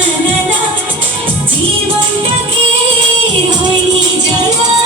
জানা না জীবনটাকে হয়নি জানা?